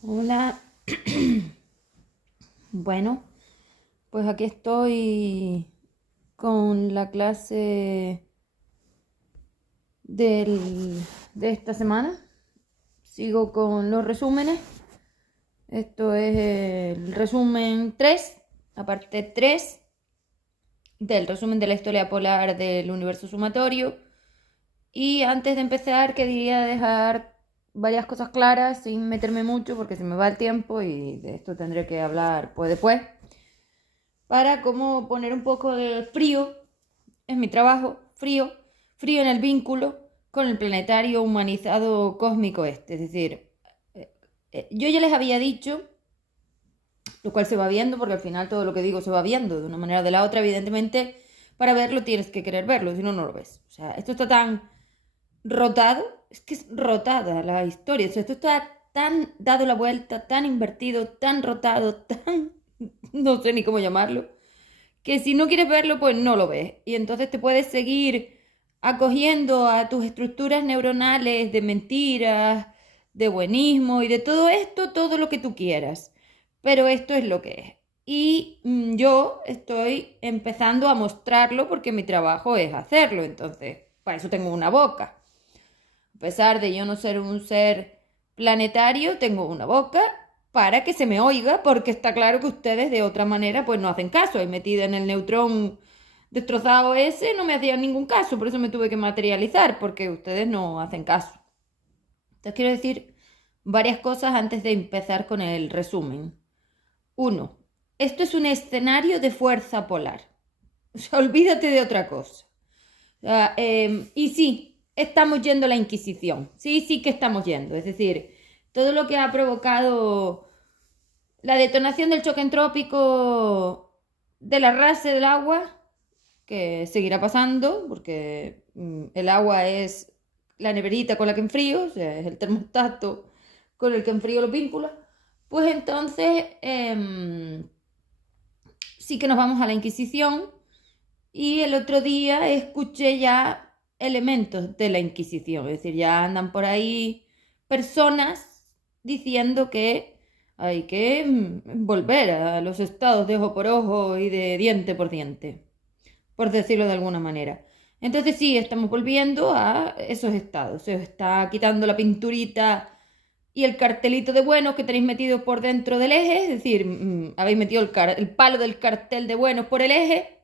Hola, bueno, pues aquí estoy con la clase de esta semana. Sigo con los resúmenes. Esto es el resumen 3, la parte 3 del resumen de la historia polar del universo sumatorio. Y antes de empezar, quería dejar varias cosas claras sin meterme mucho porque se me va el tiempo y de esto tendré que hablar pues después. Para como poner un poco de frío en mi trabajo, frío en el vínculo con el planetario humanizado cósmico este. Es decir, yo ya les había dicho, lo cual se va viendo, porque al final todo lo que digo se va viendo de una manera o de la otra, evidentemente, para verlo tienes que querer verlo, si no, no lo ves. O sea, esto está tan rotado, es que es rotada la historia, o sea, esto está tan dado la vuelta, tan invertido, tan rotado, tan... no sé ni cómo llamarlo, que si no quieres verlo, pues no lo ves. Y entonces te puedes seguir acogiendo a tus estructuras neuronales de mentiras, de buenismo y de todo esto, todo lo que tú quieras. Pero esto es lo que es. Y yo estoy empezando a mostrarlo porque mi trabajo es hacerlo. Entonces, para eso tengo una boca. A pesar de yo no ser un ser planetario, tengo una boca para que se me oiga, porque está claro que ustedes de otra manera pues no hacen caso. He metido en el neutrón destrozado ese, no me hacían ningún caso, por eso me tuve que materializar, porque ustedes no hacen caso. Entonces quiero decir varias cosas antes de empezar con el resumen. Uno, esto es un escenario de fuerza polar. O sea, olvídate de otra cosa. Y sí, estamos yendo a la Inquisición. Sí, sí que estamos yendo. Es decir, todo lo que ha provocado la detonación del choque entrópico de la rasa del agua, que seguirá pasando, porque el agua es la neverita con la que enfrío, o sea, es el termostato con el que enfrío los vínculos, pues entonces sí que nos vamos a la Inquisición. Y el otro día escuché ya elementos de la Inquisición, es decir, ya andan por ahí personas diciendo que hay que volver a los estados de ojo por ojo y de diente por diente, por decirlo de alguna manera. Entonces sí, estamos volviendo a esos estados. Se os está quitando la pinturita y el cartelito de buenos que tenéis metido por dentro del eje, es decir, habéis metido el palo del cartel de buenos por el eje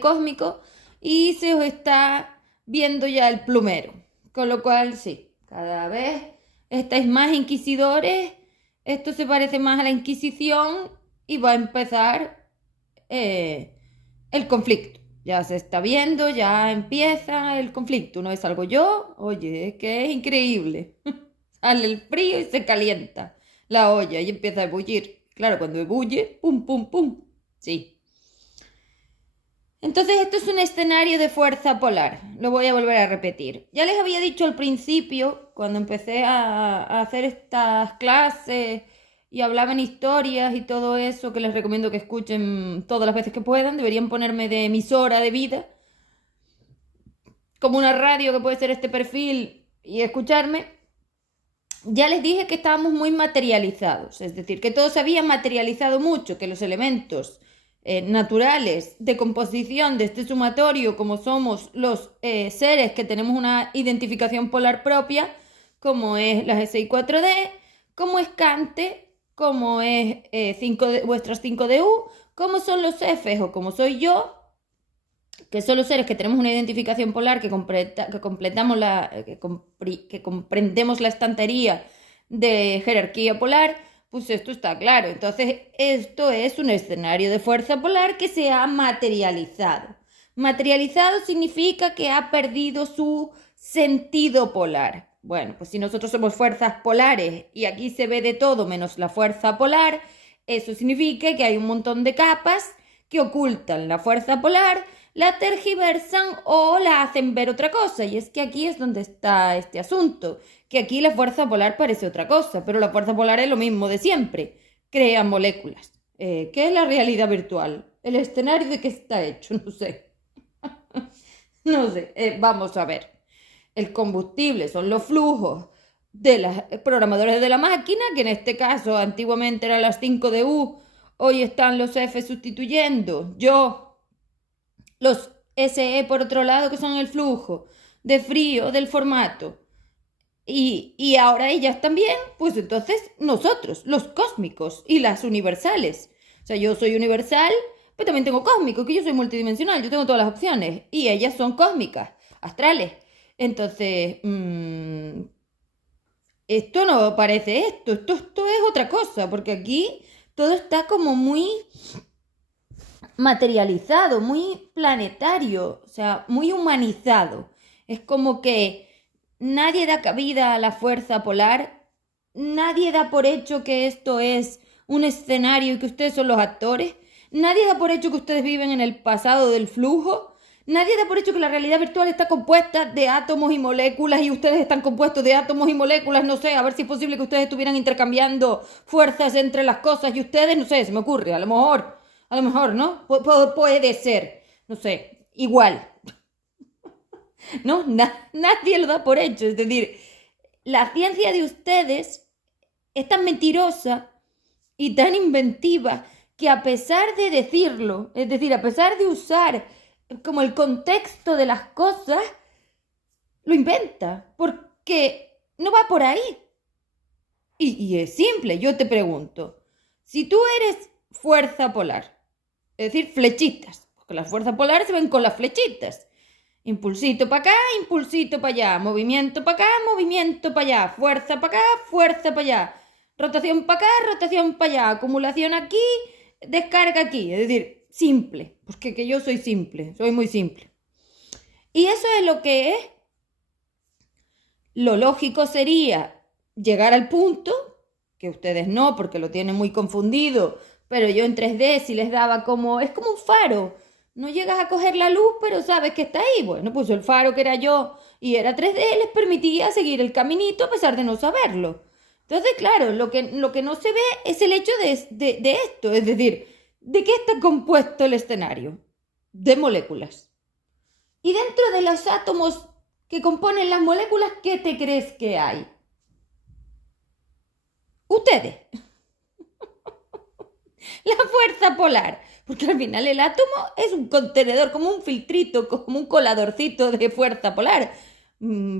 cósmico y se os está viendo ya el plumero. Con lo cual, sí, cada vez estáis más inquisidores, esto se parece más a la Inquisición y va a empezar el conflicto. Ya se está viendo, ya empieza el conflicto. Una vez salgo yo, oye, es que es increíble. Sale el frío y se calienta la olla y empieza a ebullir. Claro, cuando ebulle, pum, pum, pum. Sí, entonces esto es un escenario de fuerza polar, lo voy a volver a repetir. Ya les había dicho al principio, cuando empecé a hacer estas clases y hablaban historias y todo eso, que les recomiendo que escuchen todas las veces que puedan, deberían ponerme de emisora de vida, como una radio que puede ser este perfil y escucharme. Ya les dije que estábamos muy materializados, es decir, que todo se había materializado mucho, que los elementos naturales de composición de este sumatorio, como somos los seres que tenemos una identificación polar propia, como es la GSI4D, como es Cante, como es vuestras 5DU, como son los Fs o como soy yo, que son los seres que tenemos una identificación polar, completamos que comprendemos la estantería de jerarquía polar, pues esto está claro. Entonces, esto es un escenario de fuerza polar que se ha materializado. Materializado significa que ha perdido su sentido polar. Bueno, pues si nosotros somos fuerzas polares y aquí se ve de todo menos la fuerza polar, eso significa que hay un montón de capas que ocultan la fuerza polar, la tergiversan o la hacen ver otra cosa. Y es que aquí es donde está este asunto, que aquí la fuerza polar parece otra cosa, pero la fuerza polar es lo mismo de siempre, crea moléculas. ¿Qué es la realidad virtual? ¿El escenario de qué está hecho? No sé. No sé, vamos a ver. El combustible son los flujos de los programadores de la máquina, que en este caso antiguamente eran las 5 de U, hoy están los F sustituyendo, yo, los SE por otro lado, que son el flujo de frío del formato, y ahora ellas también, pues entonces nosotros, los cósmicos y las universales. O sea, yo soy universal, pero también tengo cósmico, que yo soy multidimensional, yo tengo todas las opciones, y ellas son cósmicas, astrales. Entonces, esto no parece esto es otra cosa, porque aquí todo está como muy materializado, muy planetario, o sea, muy humanizado. Es como que nadie da cabida a la fuerza polar, nadie da por hecho que esto es un escenario y que ustedes son los actores, nadie da por hecho que ustedes viven en el pasado del flujo. Nadie da por hecho que la realidad virtual está compuesta de átomos y moléculas y ustedes están compuestos de átomos y moléculas, no sé, a ver si es posible que ustedes estuvieran intercambiando fuerzas entre las cosas y ustedes, no sé, se me ocurre, a lo mejor, ¿no? Puede ser, no sé, igual, ¿no? Nadie lo da por hecho, es decir, la ciencia de ustedes es tan mentirosa y tan inventiva que a pesar de decirlo, es decir, a pesar de usar como el contexto de las cosas, lo inventa, porque no va por ahí. Y es simple, yo te pregunto, si tú eres fuerza polar, es decir, flechitas, porque las fuerzas polares se ven con las flechitas, impulsito para acá, impulsito para allá, movimiento para acá, movimiento para allá, fuerza para acá, fuerza para allá, rotación para acá, rotación para allá, acumulación aquí, descarga aquí, es decir, simple, porque que yo soy simple, soy muy simple. Y eso es lo que es. Lo lógico sería llegar al punto, que ustedes no, porque lo tienen muy confundido, pero yo en 3D si les daba como, es como un faro, no llegas a coger la luz, pero sabes que está ahí. Bueno, pues el faro que era yo y era 3D les permitía seguir el caminito a pesar de no saberlo. Entonces, claro, lo que no se ve es el hecho de esto, es decir, ¿de qué está compuesto el escenario? De moléculas. Y dentro de los átomos que componen las moléculas, ¿qué te crees que hay? Ustedes. La fuerza polar. Porque al final el átomo es un contenedor, como un filtrito, como un coladorcito de fuerza polar.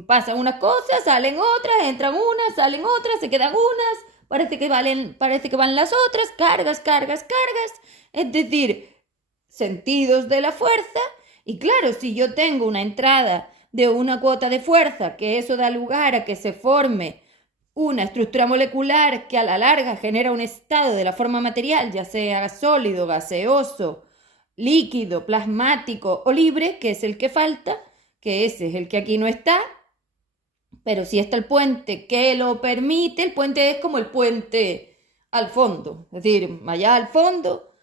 Pasan unas cosas, salen otras, entran unas, salen otras, se quedan unas, parece que van las otras, cargas. Es decir, sentidos de la fuerza. Y claro, si yo tengo una entrada de una cuota de fuerza, que eso da lugar a que se forme una estructura molecular que a la larga genera un estado de la forma material, ya sea sólido, gaseoso, líquido, plasmático o libre, que es el que falta, que ese es el que aquí no está, pero si está el puente que lo permite, el puente es como el puente al fondo, es decir, allá al fondo,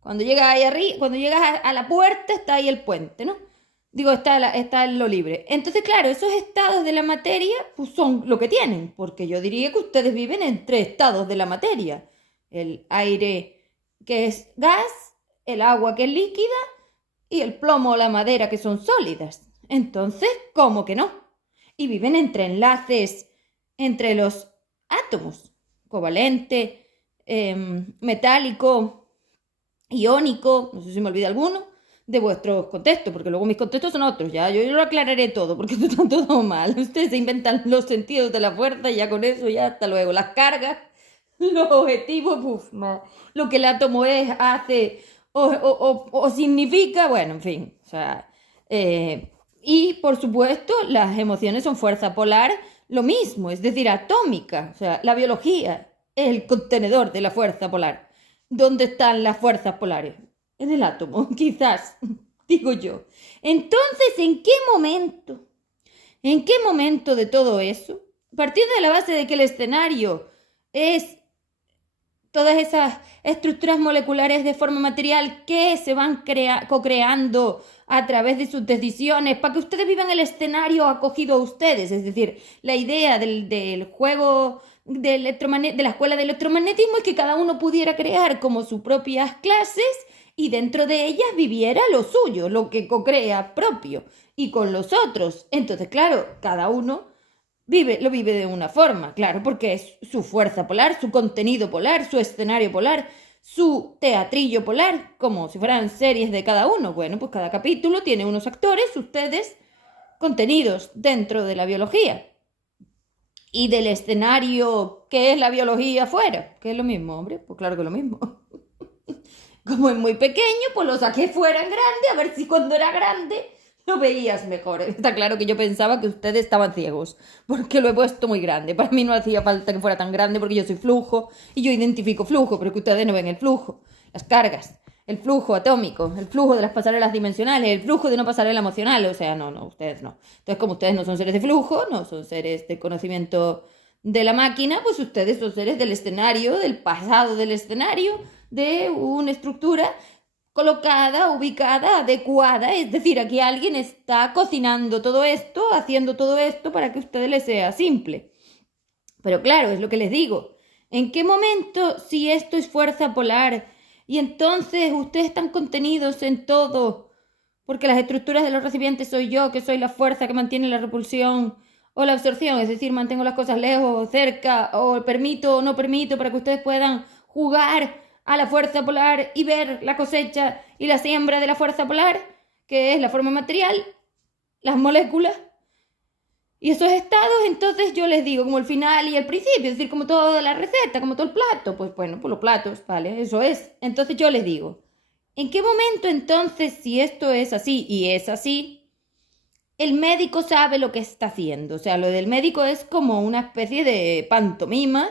cuando llegas ahí arriba, cuando llegas a la puerta está ahí el puente, ¿no? Digo, está en lo libre. Entonces, claro, esos estados de la materia pues son lo que tienen, porque yo diría que ustedes viven en 3 estados de la materia. El aire que es gas, el agua que es líquida y el plomo o la madera que son sólidas. Entonces, ¿cómo que no? Y viven entre enlaces entre los átomos, covalente, metálico, iónico, no sé si me olvida alguno, de vuestros contextos, porque luego mis contextos son otros, ya, yo lo aclararé todo, porque esto está todo mal. Ustedes se inventan los sentidos de la fuerza y ya con eso, ya hasta luego. Las cargas, los objetivos, lo que el átomo es, hace o significa, bueno, en fin, o sea, y por supuesto las emociones son fuerza polar, lo mismo, es decir, atómica, o sea, la biología es el contenedor de la fuerza polar. ¿Dónde están las fuerzas polares? En el átomo, quizás, digo yo. Entonces, ¿en qué momento de todo eso? Partiendo de la base de que el escenario es todas esas estructuras moleculares de forma material que se van co-creando a través de sus decisiones para que ustedes vivan el escenario acogido a ustedes. Es decir, la idea del juego de la escuela de electromagnetismo es que cada uno pudiera crear como sus propias clases y dentro de ellas viviera lo suyo, lo que co-crea propio y con los otros. Entonces, claro, cada uno lo vive de una forma, claro, porque es su fuerza polar, su contenido polar, su escenario polar, su teatrillo polar, como si fueran series de cada uno. Bueno, pues cada capítulo tiene unos actores, ustedes, contenidos dentro de la biología. Y del escenario, ¿qué es la biología afuera? ¿Qué es lo mismo, hombre? Pues claro que es lo mismo. Como es muy pequeño, pues lo saqué fuera en grande, a ver si cuando era grande lo veías mejor. Está claro que yo pensaba que ustedes estaban ciegos, porque lo he puesto muy grande. Para mí no hacía falta que fuera tan grande, porque yo soy flujo y yo identifico flujo, pero que ustedes no ven el flujo, las cargas, el flujo atómico, el flujo de las pasarelas dimensionales, el flujo de una pasarela emocional. O sea, no, ustedes no. Entonces, como ustedes no son seres de flujo, no son seres de conocimiento de la máquina, pues ustedes son seres del escenario, del pasado del escenario, de una estructura colocada, ubicada, adecuada. Es decir, aquí alguien está cocinando todo esto, haciendo todo esto para que a ustedes les sea simple. Pero claro, es lo que les digo. ¿En qué momento, si esto es fuerza polar y entonces ustedes están contenidos en todo, porque las estructuras de los recipientes soy yo, que soy la fuerza que mantiene la repulsión o la absorción, es decir, mantengo las cosas lejos o cerca, o permito o no permito para que ustedes puedan jugar a la fuerza polar y ver la cosecha y la siembra de la fuerza polar, que es la forma material, las moléculas y esos estados? Entonces yo les digo como el final y el principio, es decir, como toda la receta, como todo el plato. Pues bueno, pues los platos, ¿vale? Eso es. Entonces yo les digo, ¿en qué momento entonces, si esto es así y es así, el médico sabe lo que está haciendo? O sea, lo del médico es como una especie de pantomima,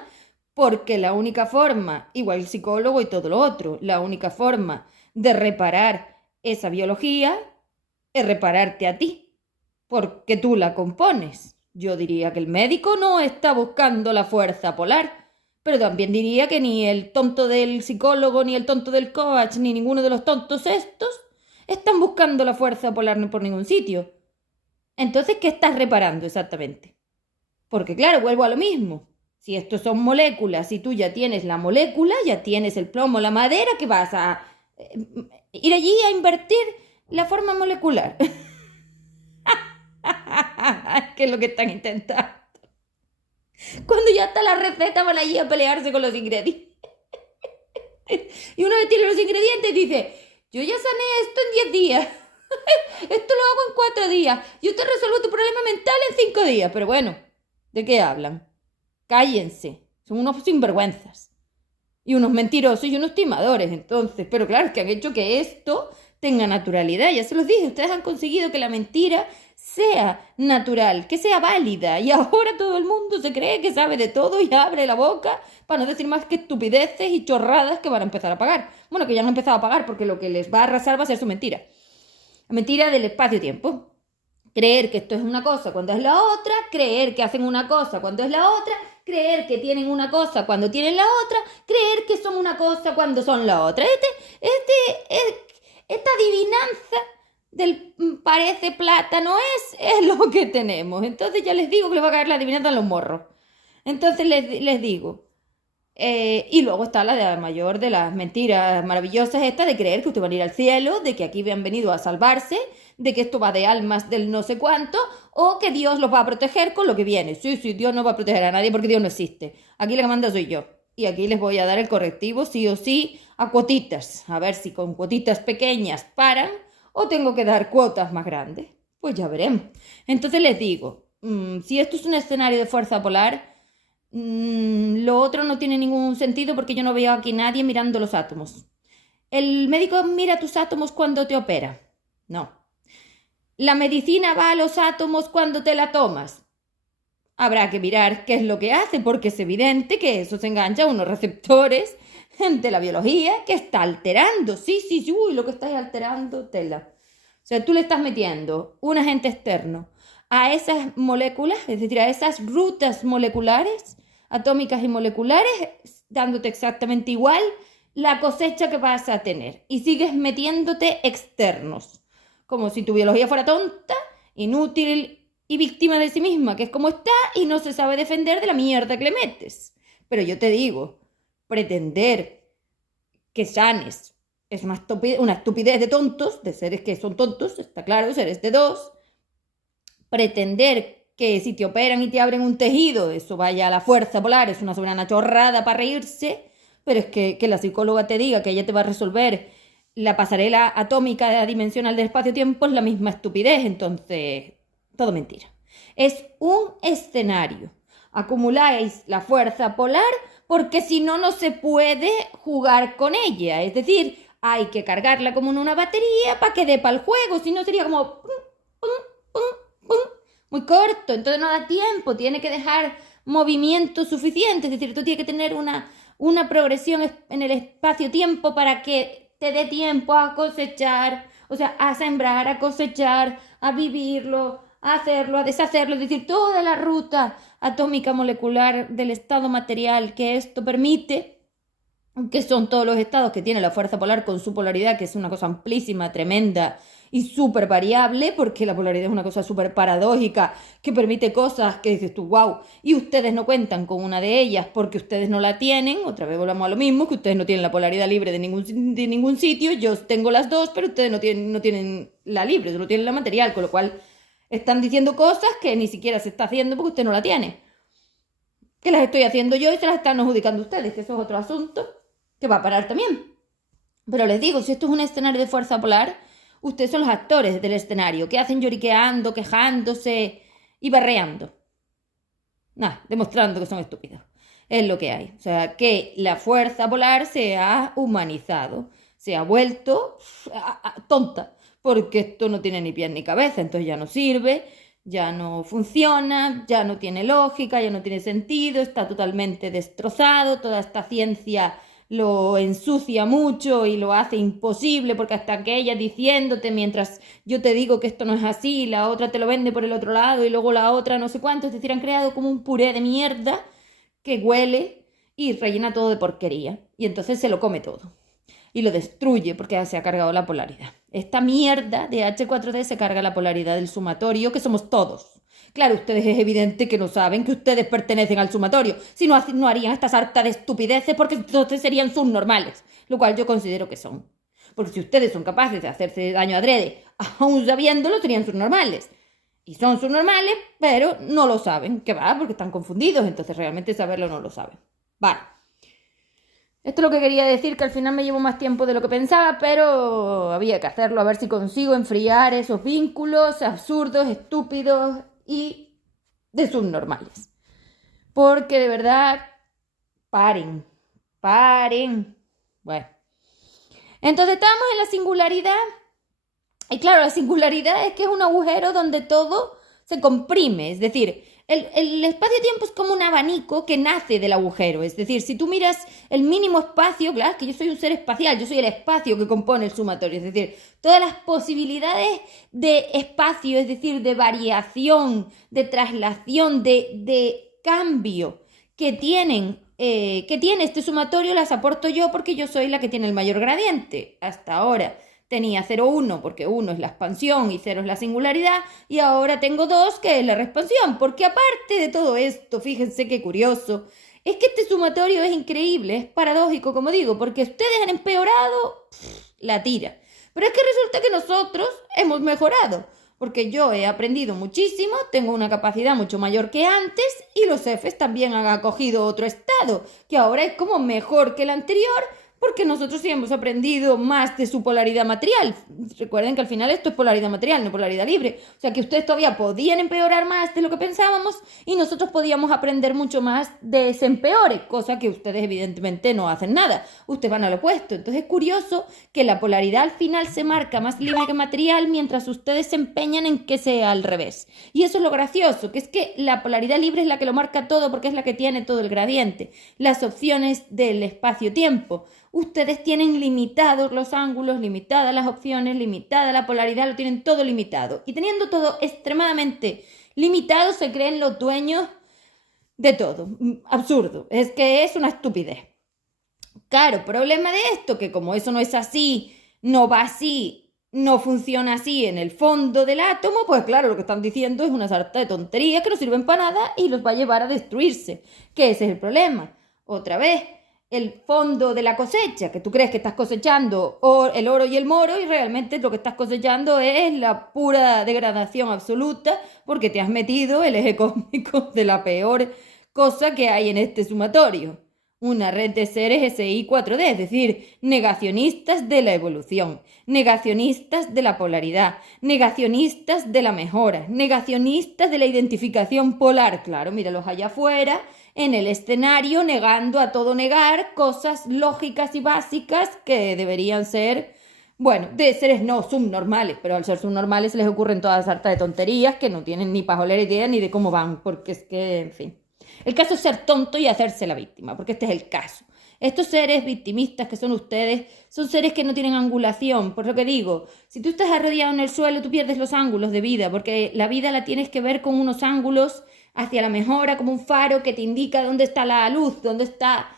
porque la única forma, igual el psicólogo y todo lo otro, la única forma de reparar esa biología es repararte a ti, porque tú la compones. Yo diría que el médico no está buscando la fuerza polar, pero también diría que ni el tonto del psicólogo, ni el tonto del coach, ni ninguno de los tontos estos están buscando la fuerza polar por ningún sitio. Entonces, ¿qué estás reparando exactamente? Porque claro, vuelvo a lo mismo. Si estos son moléculas, si tú ya tienes la molécula, ya tienes el plomo, la madera, ¿qué vas a ir allí a invertir la forma molecular? ¿Qué es lo que están intentando? Cuando ya está la receta, van allí a pelearse con los ingredientes. Y una vez tiene los ingredientes, dice, yo ya sané esto en 10 días. Esto lo hago en 4 días. Yo te resuelvo tu problema mental en 5 días. Pero bueno, ¿de qué hablan? Cállense. Son unos sinvergüenzas. Y unos mentirosos y unos timadores, entonces. Pero claro, es que han hecho que esto tenga naturalidad. Ya se los dije, ustedes han conseguido que la mentira sea natural, que sea válida. Y ahora todo el mundo se cree que sabe de todo y abre la boca para no decir más que estupideces y chorradas que van a empezar a pagar. Bueno, que ya han empezado a pagar, porque lo que les va a arrasar va a ser su mentira. La mentira del espacio-tiempo. Creer que esto es una cosa cuando es la otra, creer que hacen una cosa cuando es la otra, creer que tienen una cosa cuando tienen la otra, creer que son una cosa cuando son la otra. Esta adivinanza del parece plátano es lo que tenemos. Entonces ya les digo que les va a caer la adivinanza en los morros. Entonces les digo. Y luego está la mayor de las mentiras maravillosas, esta de creer que ustedes van a ir al cielo, de que aquí han venido a salvarse, de que esto va de almas del no sé cuánto, o que Dios los va a proteger con lo que viene. Sí, Dios no va a proteger a nadie porque Dios no existe. Aquí la que manda soy yo. Y aquí les voy a dar el correctivo, sí o sí, a cuotitas. A ver si con cuotitas pequeñas paran o tengo que dar cuotas más grandes. Pues ya veremos. Entonces les digo, si esto es un escenario de fuerza polar, lo otro no tiene ningún sentido porque yo no veo aquí nadie mirando los átomos. ¿El médico mira tus átomos cuando te opera? No. ¿La medicina va a los átomos cuando te la tomas? Habrá que mirar qué es lo que hace, porque es evidente que eso se engancha a unos receptores de la biología que está alterando. Sí, uy, lo que estás alterando, tela. O sea, tú le estás metiendo un agente externo a esas moléculas, es decir, a esas rutas moleculares, atómicas y moleculares, dándote exactamente igual la cosecha que vas a tener. Y sigues metiéndote externos, como si tu biología fuera tonta, inútil y víctima de sí misma, que es como está y no se sabe defender de la mierda que le metes. Pero yo te digo, pretender que sanes es una estupidez de tontos, de seres que son tontos, está claro, seres de dos. Pretender que si te operan y te abren un tejido, eso vaya a la fuerza polar, es una soberana chorrada para reírse, pero es que la psicóloga te diga que ella te va a resolver la pasarela atómica dimensional del espacio-tiempo es la misma estupidez, entonces, todo mentira. Es un escenario. Acumuláis la fuerza polar porque si no, no se puede jugar con ella. Es decir, hay que cargarla como en una batería para que dé para el juego, si no sería como muy corto, entonces no da tiempo, tiene que dejar movimiento suficiente, es decir, tú tienes que tener una progresión en el espacio-tiempo para que te dé tiempo a cosechar, o sea, a sembrar, a cosechar, a vivirlo, a hacerlo, a deshacerlo, es decir, toda la ruta atómica molecular del estado material que esto permite, que son todos los estados que tiene la fuerza polar con su polaridad, que es una cosa amplísima, tremenda y súper variable, porque la polaridad es una cosa súper paradójica, que permite cosas que dices tú, wow, y ustedes no cuentan con una de ellas porque ustedes no la tienen, otra vez volvamos a lo mismo, que ustedes no tienen la polaridad libre de ningún sitio, yo tengo las dos, pero ustedes no tienen la libre, solo tienen la material, con lo cual están diciendo cosas que ni siquiera se está haciendo porque usted no la tiene. Que las estoy haciendo yo y se las están adjudicando ustedes, que eso es otro asunto que va a parar también. Pero les digo, si esto es un escenario de fuerza polar, ustedes son los actores del escenario, que hacen lloriqueando, quejándose y barreando. Nada, demostrando que son estúpidos. Es lo que hay. O sea, que la fuerza polar se ha humanizado, se ha vuelto tonta, porque esto no tiene ni pies ni cabeza, entonces ya no sirve, ya no funciona, ya no tiene lógica, ya no tiene sentido, está totalmente destrozado, toda esta ciencia lo ensucia mucho y lo hace imposible porque hasta que ella diciéndote mientras yo te digo que esto no es así, la otra te lo vende por el otro lado y luego la otra no sé cuánto, es decir, han creado como un puré de mierda que huele y rellena todo de porquería y entonces se lo come todo y lo destruye porque se ha cargado la polaridad. Esta mierda de H4D se carga la polaridad del sumatorio que somos todos. Claro, ustedes es evidente que no saben que ustedes pertenecen al sumatorio. Si no, no harían esta sarta de estupideces porque entonces serían subnormales, lo cual yo considero que son. Porque si ustedes son capaces de hacerse daño adrede, aún sabiéndolo, serían subnormales. Y son subnormales, pero no lo saben. ¿Qué va? Porque están confundidos, entonces realmente saberlo no lo saben. Vale. Esto es lo que quería decir, que al final me llevo más tiempo de lo que pensaba, pero había que hacerlo, a ver si consigo enfriar esos vínculos absurdos, estúpidos y de subnormales. Porque de verdad, paren. Bueno. Entonces estamos en la singularidad. Y claro, la singularidad es que es un agujero donde todo se comprime, es decir, el espacio-tiempo es como un abanico que nace del agujero. Es decir, si tú miras el mínimo espacio, claro, que yo soy un ser espacial, yo soy el espacio que compone el sumatorio. Es decir, todas las posibilidades de espacio, es decir, de variación, de traslación, de cambio que tiene este sumatorio, las aporto yo porque yo soy la que tiene el mayor gradiente hasta ahora. Tenía 0,1 porque 1 es la expansión y 0 es la singularidad y ahora tengo 2 que es la expansión, porque aparte de todo esto, fíjense qué curioso, es que este sumatorio es increíble, es paradójico como digo, porque ustedes han empeorado la tira, pero es que resulta que nosotros hemos mejorado, porque yo he aprendido muchísimo, tengo una capacidad mucho mayor que antes y los jefes también han acogido otro estado, que ahora es como mejor que el anterior, porque nosotros sí hemos aprendido más de su polaridad material. Recuerden que al final esto es polaridad material, no polaridad libre. O sea que ustedes todavía podían empeorar más de lo que pensábamos y nosotros podíamos aprender mucho más de ese empeore, cosa que ustedes evidentemente no hacen nada. Ustedes van al opuesto. Entonces es curioso que la polaridad al final se marca más libre que material mientras ustedes se empeñan en que sea al revés. Y eso es lo gracioso, que es que la polaridad libre es la que lo marca todo porque es la que tiene todo el gradiente. Las opciones del espacio-tiempo. Ustedes tienen limitados los ángulos, limitadas las opciones, limitada la polaridad, lo tienen todo limitado. Y teniendo todo extremadamente limitado, se creen los dueños de todo. Absurdo. Es que es una estupidez. Claro, problema de esto, que como eso no es así, no va así, no funciona así en el fondo del átomo, pues claro, lo que están diciendo es una sarta de tonterías que no sirven para nada y los va a llevar a destruirse. Que ese es el problema. Otra vez. el fondo de la cosecha, que tú crees que estás cosechando el oro y el moro y realmente lo que estás cosechando es la pura degradación absoluta porque te has metido el eje cósmico de la peor cosa que hay en este sumatorio. Una red de seres SI 4D, es decir, negacionistas de la evolución, negacionistas de la polaridad, negacionistas de la mejora, negacionistas de la identificación polar. Claro, míralos allá afuera, en el escenario, negando a todo negar cosas lógicas y básicas que deberían ser, bueno, de seres no subnormales, pero al ser subnormales se les ocurren todas sarta de tonterías que no tienen ni pajolera idea ni de cómo van, porque es que, en fin. El caso es ser tonto y hacerse la víctima, porque este es el caso. Estos seres victimistas que son ustedes son seres que no tienen angulación, por lo que digo, si tú estás arrodillado en el suelo, tú pierdes los ángulos de vida, porque la vida la tienes que ver con unos ángulos hacia la mejora, como un faro que te indica dónde está la luz, dónde está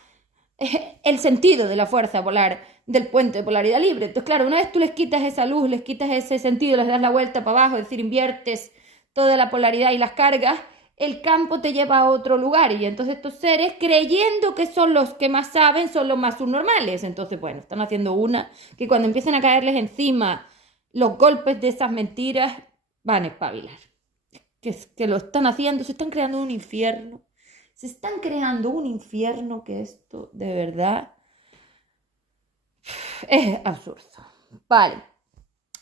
el sentido de la fuerza polar del puente de polaridad libre. Entonces, claro, una vez tú les quitas esa luz, les quitas ese sentido, les das la vuelta para abajo, es decir, inviertes toda la polaridad y las cargas, el campo te lleva a otro lugar y entonces estos seres, creyendo que son los que más saben, son los más subnormales. Entonces, bueno, están haciendo una que cuando empiecen a caerles encima los golpes de esas mentiras, van a espabilar. Que lo están haciendo, se están creando un infierno. Se están creando un infierno que esto, de verdad, es absurdo. Vale.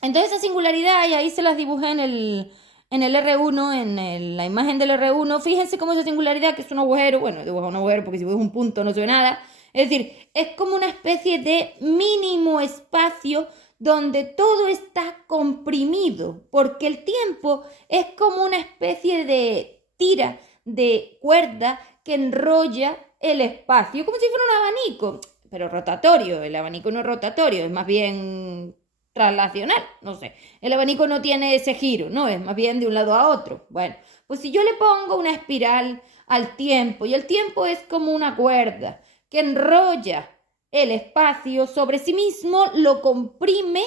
Entonces esa singularidad, y ahí se las dibujé en el R1, la imagen del R1. Fíjense cómo esa singularidad, que es un agujero, bueno, dibujo un agujero porque si dibujo un punto no se ve nada. Es decir, es como una especie de mínimo espacio donde todo está comprimido, porque el tiempo es como una especie de tira de cuerda que enrolla el espacio, como si fuera un abanico, pero rotatorio. El abanico no es rotatorio, es más bien traslacional, no sé. El abanico no tiene ese giro, no, es más bien de un lado a otro. Bueno, pues si yo le pongo una espiral al tiempo, y el tiempo es como una cuerda que enrolla el espacio sobre sí mismo, lo comprime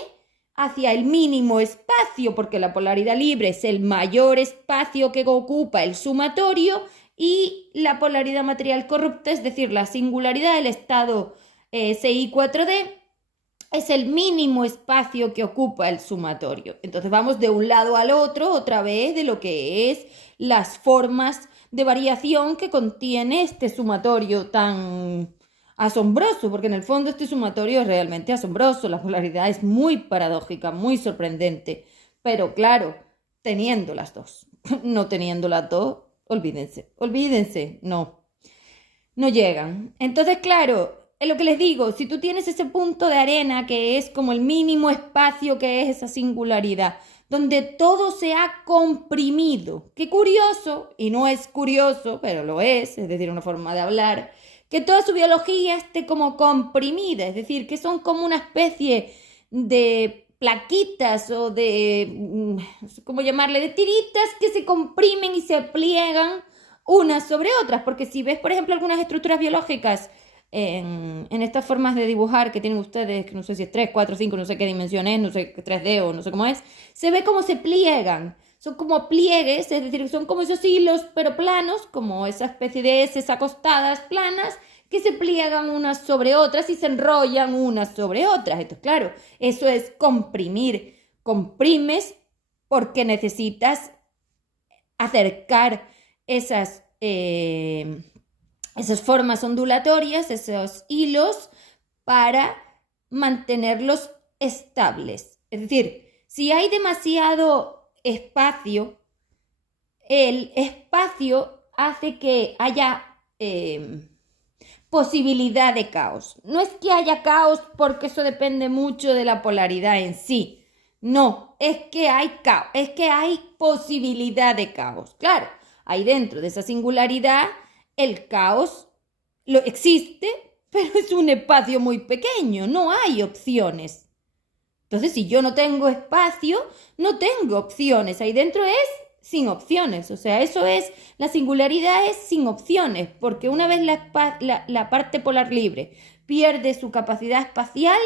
hacia el mínimo espacio, porque la polaridad libre es el mayor espacio que ocupa el sumatorio y la polaridad material corrupta, es decir, la singularidad del estado SI 4D, es el mínimo espacio que ocupa el sumatorio. Entonces vamos de un lado al otro otra vez de lo que es las formas de variación que contiene este sumatorio tan asombroso, porque en el fondo este sumatorio es realmente asombroso, la polaridad es muy paradójica, muy sorprendente, pero claro, teniendo las dos, no teniendo las dos, olvídense, no llegan. Entonces, claro, es lo que les digo, si tú tienes ese punto de arena que es como el mínimo espacio que es esa singularidad, donde todo se ha comprimido, qué curioso, y no es curioso, pero lo es decir, una forma de hablar, que toda su biología esté como comprimida, es decir, que son como una especie de plaquitas o de, no sé cómo llamarle, de tiritas que se comprimen y se pliegan unas sobre otras, porque si ves, por ejemplo, algunas estructuras biológicas en estas formas de dibujar que tienen ustedes, que no sé si es 3, 4, 5, no sé qué dimensión es, no sé, 3D o no sé cómo es, se ve cómo se pliegan. Son como pliegues, es decir, son como esos hilos, pero planos, como esa especie de heces acostadas planas, que se pliegan unas sobre otras y se enrollan unas sobre otras. Entonces, claro, eso es comprimir. Comprimes porque necesitas acercar esas formas ondulatorias, esos hilos, para mantenerlos estables. Es decir, si hay demasiado espacio, el espacio hace que haya posibilidad de caos. No es que haya caos porque eso depende mucho de la polaridad en sí. No, es que hay caos, es que hay posibilidad de caos. Claro, ahí dentro de esa singularidad el caos existe, pero es un espacio muy pequeño, no hay opciones. Entonces, si yo no tengo espacio, no tengo opciones. Ahí dentro es sin opciones. O sea, eso es, la singularidad es sin opciones, porque una vez la parte polar libre pierde su capacidad espacial,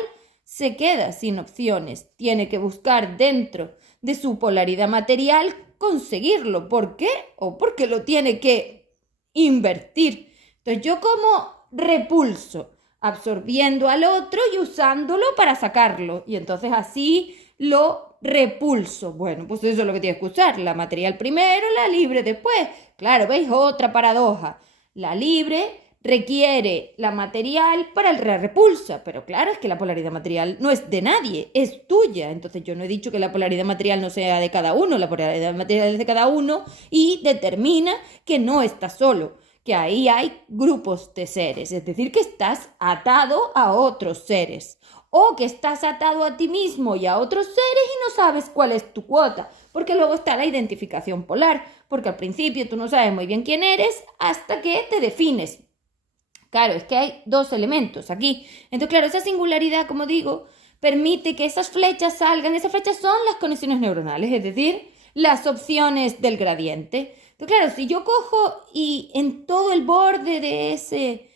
se queda sin opciones. Tiene que buscar dentro de su polaridad material conseguirlo. ¿Por qué? O porque lo tiene que invertir. Entonces, yo como repulso absorbiendo al otro y usándolo para sacarlo. Y entonces así lo repulso. Bueno, pues eso es lo que tienes que usar. La material primero, la libre después. Claro, ¿veis? Otra paradoja. La libre requiere la material para la repulsa. Pero claro, es que la polaridad material no es de nadie, es tuya. Entonces yo no he dicho que la polaridad material no sea de cada uno. La polaridad material es de cada uno y determina que no estás solo, que ahí hay grupos de seres, es decir, que estás atado a otros seres, o que estás atado a ti mismo y a otros seres y no sabes cuál es tu cuota, porque luego está la identificación polar, porque al principio tú no sabes muy bien quién eres hasta que te defines. Claro, es que hay dos elementos aquí. Entonces, claro, esa singularidad, como digo, permite que esas flechas salgan. Esas flechas son las conexiones neuronales, es decir, las opciones del gradiente. Entonces, claro, si yo cojo y en todo el borde de ese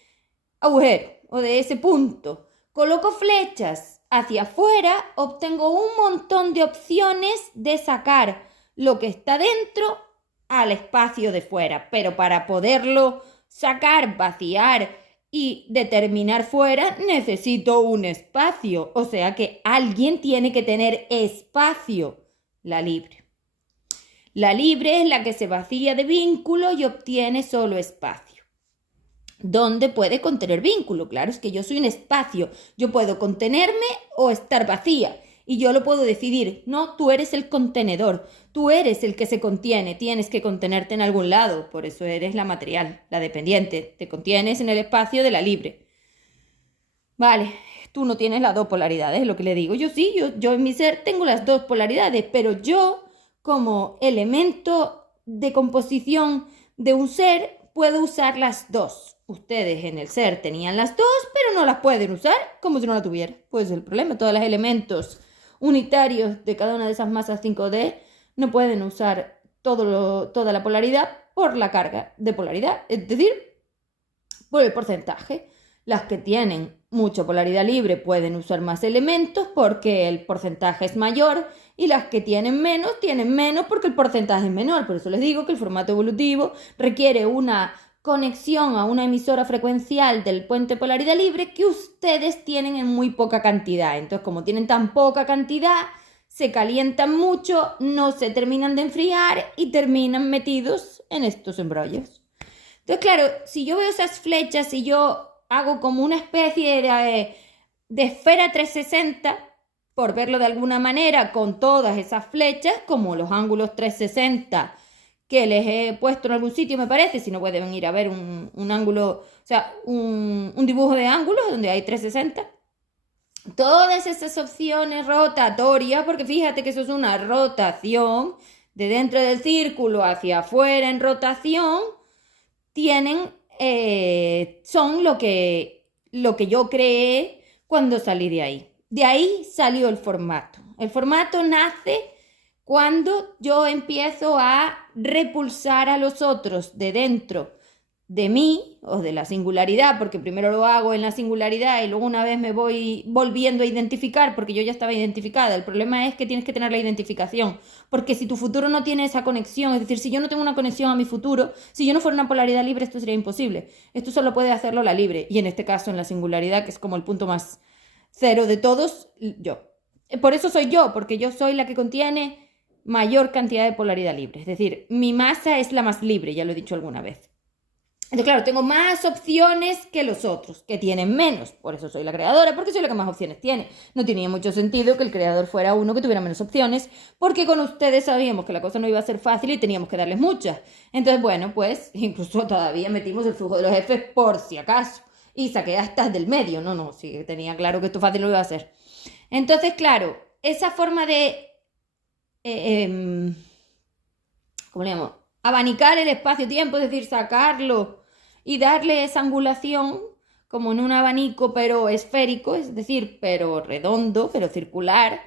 agujero o de ese punto coloco flechas hacia afuera, obtengo un montón de opciones de sacar lo que está dentro al espacio de fuera. Pero para poderlo sacar, vaciar y determinar fuera, necesito un espacio. O sea que alguien tiene que tener espacio. La libre. La libre es la que se vacía de vínculo y obtiene solo espacio. ¿Dónde puede contener vínculo? Claro, es que yo soy un espacio. Yo puedo contenerme o estar vacía. Y yo lo puedo decidir. No, tú eres el contenedor. Tú eres el que se contiene. Tienes que contenerte en algún lado. Por eso eres la material, la dependiente. Te contienes en el espacio de la libre. Vale, tú no tienes las dos polaridades, es lo que le digo. Yo sí, yo en mi ser tengo las dos polaridades, pero yo, como elemento de composición de un ser, puedo usar las dos. Ustedes en el ser tenían las dos, pero no las pueden usar como si no la tuvieran. Pues el problema, todos los elementos unitarios de cada una de esas masas 5D no pueden usar toda la polaridad por la carga de polaridad, es decir, por el porcentaje. Las que tienen mucha polaridad libre pueden usar más elementos porque el porcentaje es mayor, y las que tienen menos porque el porcentaje es menor. Por eso les digo que el formato evolutivo requiere una conexión a una emisora frecuencial del puente polaridad libre que ustedes tienen en muy poca cantidad. Entonces, como tienen tan poca cantidad, se calientan mucho, no se terminan de enfriar y terminan metidos en estos embrollos. Entonces, claro, si yo veo esas flechas y yo hago como una especie de esfera 360, por verlo de alguna manera, con todas esas flechas, como los ángulos 360 que les he puesto en algún sitio, me parece. Si no, pueden ir a ver un ángulo, o sea, un dibujo de ángulos donde hay 360. Todas esas opciones rotatorias, porque fíjate que eso es una rotación de dentro del círculo hacia afuera en rotación, son lo que yo creé cuando salí de ahí. De ahí salió el formato. El formato nace cuando yo empiezo a repulsar a los otros de dentro de mí o de la singularidad, porque primero lo hago en la singularidad y luego una vez me voy volviendo a identificar porque yo ya estaba identificada. El problema es que tienes que tener la identificación, porque si tu futuro no tiene esa conexión, es decir, si yo no tengo una conexión a mi futuro, si yo no fuera una polaridad libre, esto sería imposible. Esto solo puede hacerlo la libre, y en este caso en la singularidad, que es como el punto más cero de todos, yo. Por eso soy yo, porque yo soy la que contiene mayor cantidad de polaridad libre. Es decir, mi masa es la más libre, ya lo he dicho alguna vez. Entonces, claro, tengo más opciones que los otros, que tienen menos. Por eso soy la creadora, porque soy la que más opciones tiene. No tenía mucho sentido que el creador fuera uno que tuviera menos opciones, porque con ustedes sabíamos que la cosa no iba a ser fácil y teníamos que darles muchas. Entonces, bueno, pues incluso todavía metimos el flujo de los Fs por si acaso. Y saqué a estas del medio. No, sí, tenía claro que esto fácil no iba a ser. Entonces, claro, esa forma de ¿cómo le llamo? Abanicar el espacio-tiempo, es decir, sacarlo y darle esa angulación como en un abanico pero esférico, es decir, pero redondo, pero circular,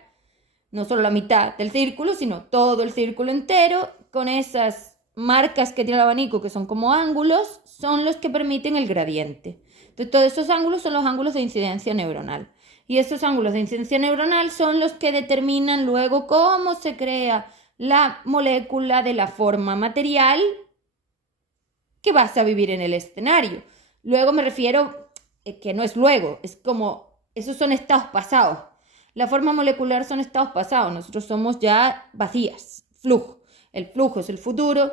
no solo la mitad del círculo, sino todo el círculo entero, con esas marcas que tiene el abanico que son como ángulos, son los que permiten el gradiente. Entonces, todos esos ángulos son los ángulos de incidencia neuronal. Y esos ángulos de incidencia neuronal son los que determinan luego cómo se crea la molécula de la forma material que vas a vivir en el escenario. Luego me refiero que no es luego, es como, esos son estados pasados. La forma molecular son estados pasados, nosotros somos ya vacías, flujo. El flujo es el futuro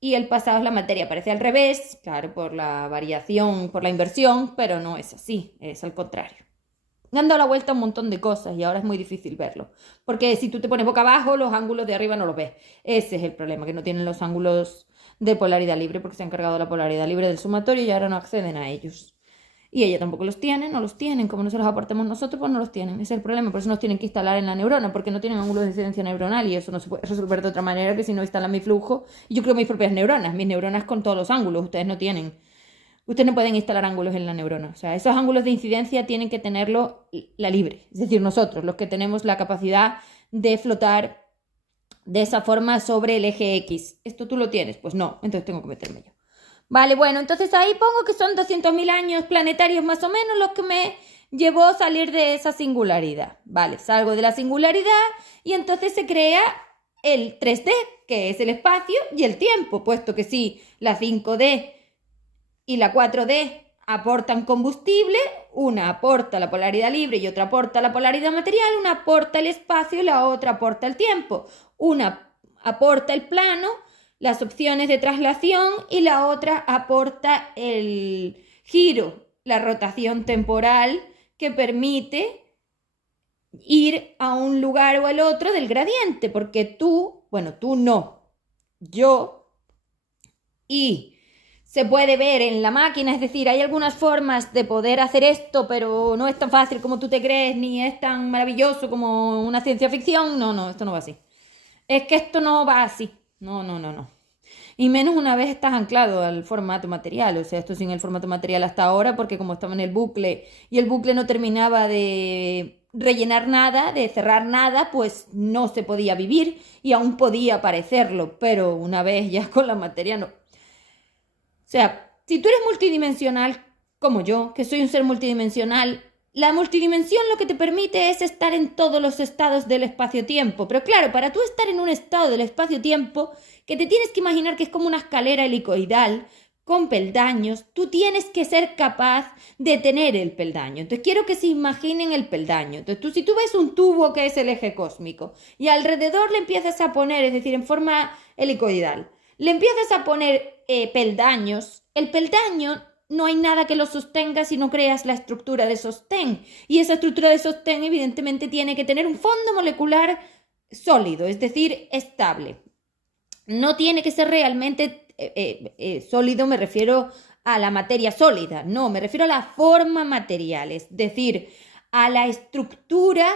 y el pasado es la materia. Parece al revés, claro, por la variación, por la inversión, pero no es así, es al contrario. Me han dado la vuelta a un montón de cosas y ahora es muy difícil verlo. Porque si tú te pones boca abajo, los ángulos de arriba no los ves. Ese es el problema, que no tienen los ángulos de polaridad libre porque se han cargado la polaridad libre del sumatorio y ahora no acceden a ellos. Y ella tampoco los tiene, no los tienen, como no se los aportemos nosotros, pues no los tienen. Ese es el problema, por eso nos tienen que instalar en la neurona, porque no tienen ángulos de incidencia neuronal y eso no se puede resolver de otra manera que si no instalan mi flujo. Y yo creo mis propias mis neuronas con todos los ángulos, ustedes no tienen. Ustedes no pueden instalar ángulos en la neurona. O sea, esos ángulos de incidencia tienen que tenerlo la libre, es decir, nosotros, los que tenemos la capacidad de flotar de esa forma sobre el eje X. ¿Esto tú lo tienes? Pues no, entonces tengo que meterme yo. Vale, bueno, entonces ahí pongo que son 200.000 años planetarios más o menos los que me llevó a salir de esa singularidad. Vale, salgo de la singularidad y entonces se crea el 3D, que es el espacio y el tiempo, puesto que sí, la 5D y la 4D aportan combustible, una aporta la polaridad libre y otra aporta la polaridad material, una aporta el espacio y la otra aporta el tiempo. Una aporta el plano, las opciones de traslación y la otra aporta el giro, la rotación temporal que permite ir a un lugar o al otro del gradiente, porque tú no, yo, y se puede ver en la máquina, es decir, hay algunas formas de poder hacer esto, pero no es tan fácil como tú te crees, ni es tan maravilloso como una ciencia ficción. No, esto no va así. Es que esto no va así. No. Y menos una vez estás anclado al formato material, o sea, esto sin el formato material hasta ahora, porque como estaba en el bucle y el bucle no terminaba de rellenar nada, de cerrar nada, pues no se podía vivir y aún podía parecerlo, pero una vez ya con la materia no. O sea, si tú eres multidimensional, como yo, que soy un ser multidimensional, la multidimensión lo que te permite es estar en todos los estados del espacio-tiempo. Pero claro, para tú estar en un estado del espacio-tiempo, que te tienes que imaginar que es como una escalera helicoidal, con peldaños, tú tienes que ser capaz de tener el peldaño. Entonces quiero que se imaginen el peldaño. Entonces si tú ves un tubo que es el eje cósmico y alrededor le empiezas a poner, es decir, en forma helicoidal, le empiezas a poner peldaños, el peldaño no hay nada que lo sostenga si no creas la estructura de sostén. Y esa estructura de sostén evidentemente tiene que tener un fondo molecular sólido, es decir, estable. No tiene que ser realmente sólido, me refiero a la materia sólida, no, me refiero a la forma material, es decir, a la estructura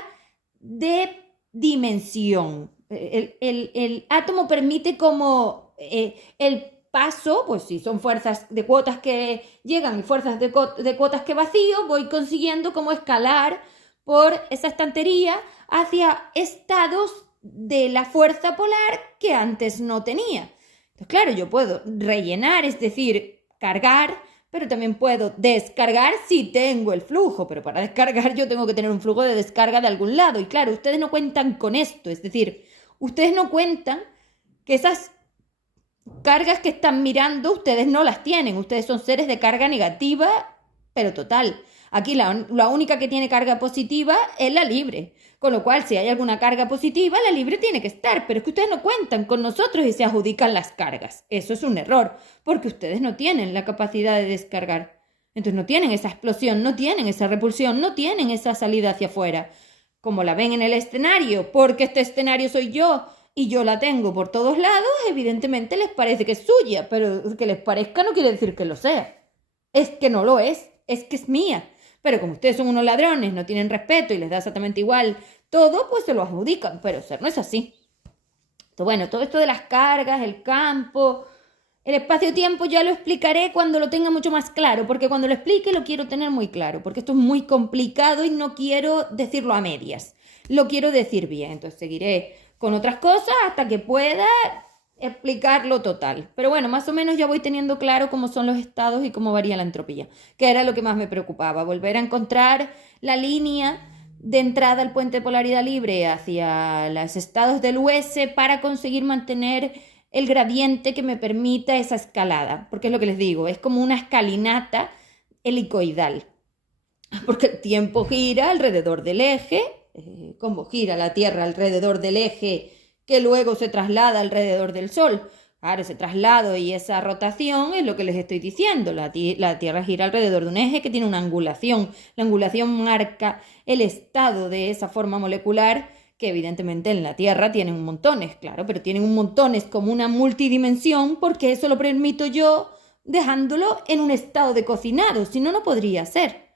de dimensión. El átomo permite como el paso, pues si son fuerzas de cuotas que llegan y fuerzas de cuotas que vacío, voy consiguiendo como escalar por esa estantería hacia estados de la fuerza polar que antes no tenía. Entonces, claro, yo puedo rellenar, es decir, cargar, pero también puedo descargar si tengo el flujo, pero para descargar yo tengo que tener un flujo de descarga de algún lado. Y claro, ustedes no cuentan con esto, es decir, ustedes no cuentan que esas cargas que están mirando, ustedes no las tienen, ustedes son seres de carga negativa, pero total. Aquí la única que tiene carga positiva es la libre, con lo cual si hay alguna carga positiva, la libre tiene que estar, pero es que ustedes no cuentan con nosotros y se adjudican las cargas. Eso es un error, porque ustedes no tienen la capacidad de descargar. Entonces no tienen esa explosión, no tienen esa repulsión, no tienen esa salida hacia afuera, como la ven en el escenario, porque este escenario soy yo y yo la tengo por todos lados, evidentemente les parece que es suya, pero que les parezca no quiere decir que lo sea. Es que no lo es que es mía. Pero como ustedes son unos ladrones, no tienen respeto y les da exactamente igual todo, pues se lo adjudican, pero no es así. Entonces, bueno, todo esto de las cargas, el campo, el espacio-tiempo ya lo explicaré cuando lo tenga mucho más claro, porque cuando lo explique lo quiero tener muy claro, porque esto es muy complicado y no quiero decirlo a medias, lo quiero decir bien. Entonces seguiré con otras cosas hasta que pueda explicarlo total. Pero bueno, más o menos ya voy teniendo claro cómo son los estados y cómo varía la entropía, que era lo que más me preocupaba, volver a encontrar la línea de entrada al puente de polaridad libre hacia los estados del US para conseguir mantener el gradiente que me permita esa escalada, porque es lo que les digo, es como una escalinata helicoidal. porque el tiempo gira alrededor del eje, como gira la Tierra alrededor del eje que luego se traslada alrededor del Sol. Claro, ese traslado y esa rotación es lo que les estoy diciendo. La Tierra gira alrededor de un eje que tiene una angulación. La angulación marca el estado de esa forma molecular, que evidentemente en la Tierra tienen un montones, claro, pero tienen un montones como una multidimensión, porque eso lo permito yo dejándolo en un estado de cocinado, si no, no podría ser.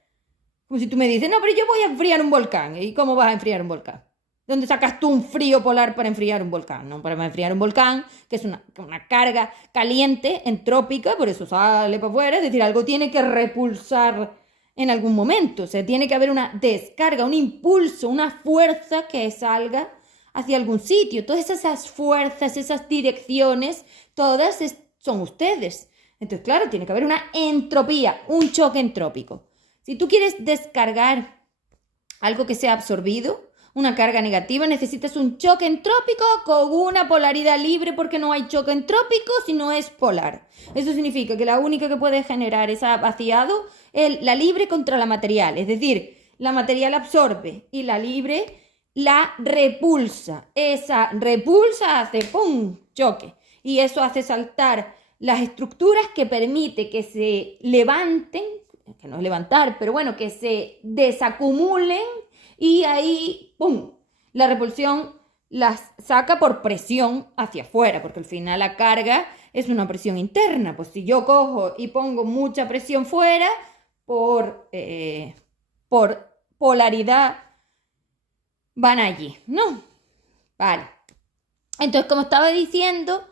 Como si tú me dices, no, pero yo voy a enfriar un volcán. ¿Y cómo vas a enfriar un volcán? ¿De dónde sacas tú un frío polar para enfriar un volcán? No, para enfriar un volcán, que es una carga caliente, entrópica, por eso sale para afuera, es decir, algo tiene que repulsar en algún momento, o sea, tiene que haber una descarga, un impulso, una fuerza que salga hacia algún sitio. Todas esas fuerzas, esas direcciones, todas son ustedes. Entonces, claro, tiene que haber una entropía, un choque entrópico. Si tú quieres descargar algo que sea absorbido, una carga negativa, necesitas un choque entrópico con una polaridad libre, porque no hay choque entrópico si no es polar. Eso significa que la única que puede generar ese vaciado es la libre contra la material, es decir, la material absorbe y la libre la repulsa. Esa repulsa hace ¡pum! Choque, y eso hace saltar las estructuras que permite que se levanten, que no es levantar, pero bueno, que se desacumulen, y ahí, ¡pum!, la repulsión las saca por presión hacia afuera, porque al final la carga es una presión interna. Pues si yo cojo y pongo mucha presión fuera, por polaridad van allí, ¿no? Vale. Entonces, como estaba diciendo,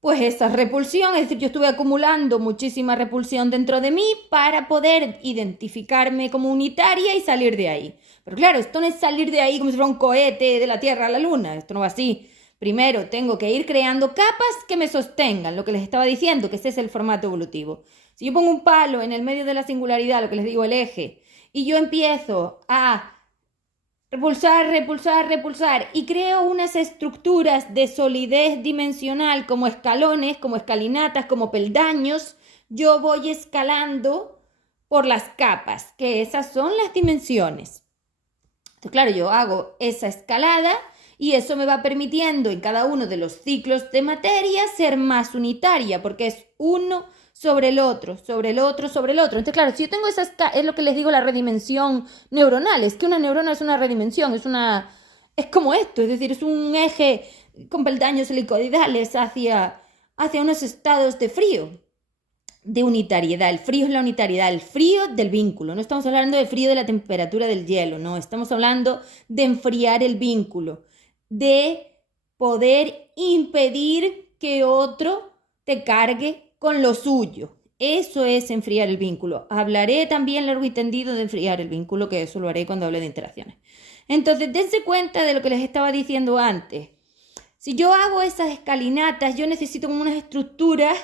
pues esa repulsión, es decir, yo estuve acumulando muchísima repulsión dentro de mí para poder identificarme como unitaria y salir de ahí. Pero claro, esto no es salir de ahí como si fuera un cohete de la Tierra a la Luna, esto no va así. Primero tengo que ir creando capas que me sostengan, lo que les estaba diciendo, que ese es el formato evolutivo. Si yo pongo un palo en el medio de la singularidad, lo que les digo, el eje, y yo empiezo a repulsar, repulsar, repulsar, y creo unas estructuras de solidez dimensional como escalones, como escalinatas, como peldaños, yo voy escalando por las capas, que esas son las dimensiones. Entonces, claro, yo hago esa escalada y eso me va permitiendo en cada uno de los ciclos de materia ser más unitaria, porque es uno sobre el otro, sobre el otro, sobre el otro. Entonces, claro, si yo tengo es lo que les digo, la redimensión neuronal, es que una neurona es una redimensión, es como esto, es decir, es un eje con peldaños helicoidales hacia unos estados de frío, de unitariedad. El frío es la unitariedad, el frío del vínculo. No estamos hablando de frío de la temperatura del hielo, no, estamos hablando de enfriar el vínculo, de poder impedir que otro te cargue con lo suyo. Eso es enfriar el vínculo. Hablaré también largo y tendido de enfriar el vínculo, que eso lo haré cuando hable de interacciones. Entonces, dense cuenta de lo que les estaba diciendo antes. Si yo hago esas escalinatas, yo necesito como unas estructuras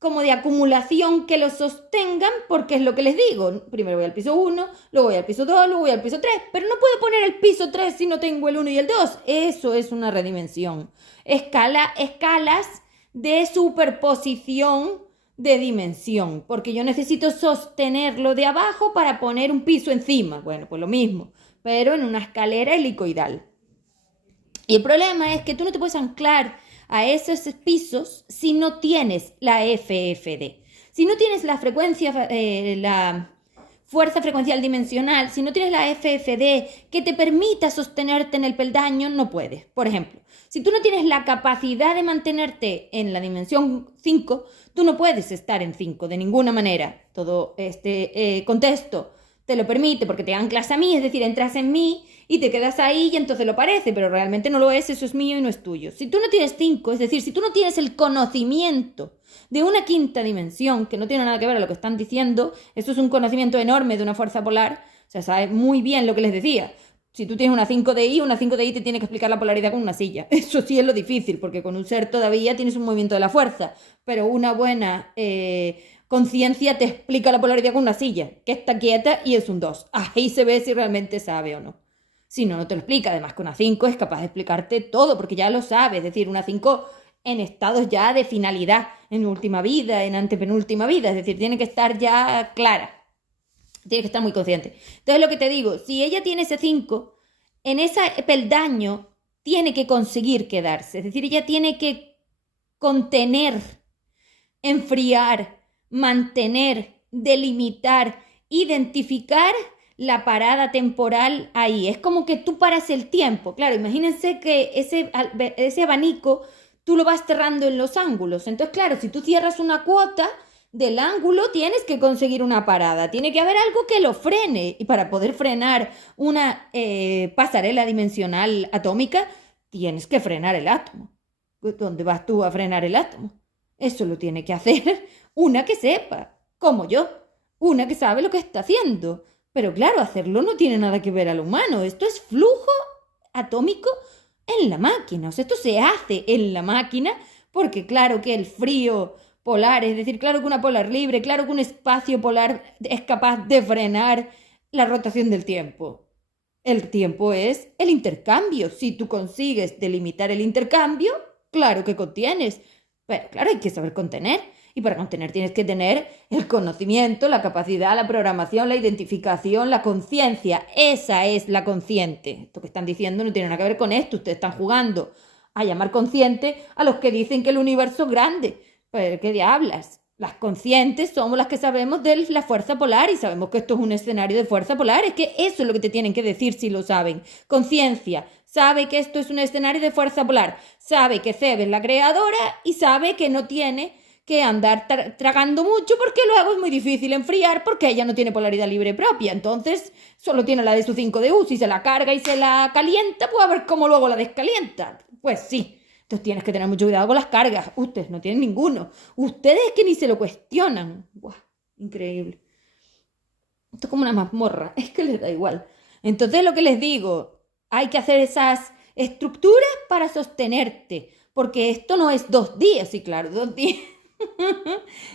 como de acumulación que lo sostengan, porque es lo que les digo. Primero voy al piso 1, luego voy al piso 2, luego voy al piso 3, pero no puedo poner el piso 3 si no tengo el 1 y el 2. Eso es una redimensión. Escalas de superposición de dimensión, porque yo necesito sostenerlo de abajo para poner un piso encima. Bueno, pues lo mismo, pero en una escalera helicoidal. Y el problema es que tú no te puedes anclar a esos pisos si no tienes la FFD. Si no tienes la frecuencia, la fuerza frecuencial dimensional, si no tienes la FFD que te permita sostenerte en el peldaño, no puedes. Por ejemplo, si tú no tienes la capacidad de mantenerte en la dimensión 5, tú no puedes estar en 5 de ninguna manera. Todo este contexto te lo permite porque te anclas a mí, es decir, entras en mí y te quedas ahí y entonces lo parece, pero realmente no lo es, eso es mío y no es tuyo. Si tú no tienes 5, es decir, si tú no tienes el conocimiento de una quinta dimensión, que no tiene nada que ver a lo que están diciendo, esto es un conocimiento enorme de una fuerza polar, o sea, sabes muy bien lo que les decía. Si tú tienes una 5DI te tiene que explicar la polaridad con una silla. Eso sí es lo difícil, porque con un ser todavía tienes un movimiento de la fuerza, pero una buena conciencia te explica la polaridad con una silla, que está quieta y es un 2. Ahí se ve si realmente sabe o no. Si no, no te lo explica. Además que una 5 es capaz de explicarte todo, porque ya lo sabe. Es decir, una 5 en estados ya de finalidad, en última vida, en antepenúltima vida. Es decir, tiene que estar ya clara. Tienes que estar muy consciente. Entonces lo que te digo, si ella tiene ese 5, en ese peldaño tiene que conseguir quedarse. Es decir, ella tiene que contener, enfriar, mantener, delimitar, identificar la parada temporal ahí. Es como que tú paras el tiempo. Claro, imagínense que ese abanico tú lo vas cerrando en los ángulos. Entonces, claro, si tú cierras una cuota del ángulo, tienes que conseguir una parada. Tiene que haber algo que lo frene. Y para poder frenar una pasarela dimensional atómica, tienes que frenar el átomo. ¿Dónde vas tú a frenar el átomo? Eso lo tiene que hacer una que sepa, como yo, una que sabe lo que está haciendo. Pero claro, hacerlo no tiene nada que ver al humano. Esto es flujo atómico en la máquina. O sea, esto se hace en la máquina porque claro que el frío polar, es decir, claro que una polar libre, claro que un espacio polar es capaz de frenar la rotación del tiempo. El tiempo es el intercambio. Si tú consigues delimitar el intercambio, claro que contienes. Pero claro, hay que saber contener. Y para contener tienes que tener el conocimiento, la capacidad, la programación, la identificación, la conciencia. Esa es la consciente. Esto que están diciendo no tiene nada que ver con esto. Ustedes están jugando a llamar consciente a los que dicen que el universo es grande. ¿Pero qué diablas? Las conscientes somos las que sabemos de la fuerza polar y sabemos que esto es un escenario de fuerza polar. Es que eso es lo que te tienen que decir si lo saben. Conciencia. Sabe que esto es un escenario de fuerza polar. Sabe que Cebe es la creadora y sabe que no tiene que andar tragando mucho porque luego es muy difícil enfriar porque ella no tiene polaridad libre propia. Entonces solo tiene la de su 5 de U. Si se la carga y se la calienta, pues a ver cómo luego la descalienta. Pues sí. Entonces tienes que tener mucho cuidado con las cargas. Ustedes no tienen ninguno. Ustedes que ni se lo cuestionan. ¡Buah! Increíble. Esto es como una mazmorra. Es que les da igual. Entonces lo que les digo, hay que hacer esas estructuras para sostenerte. Porque esto no es 2 días. Sí, claro, 2 días.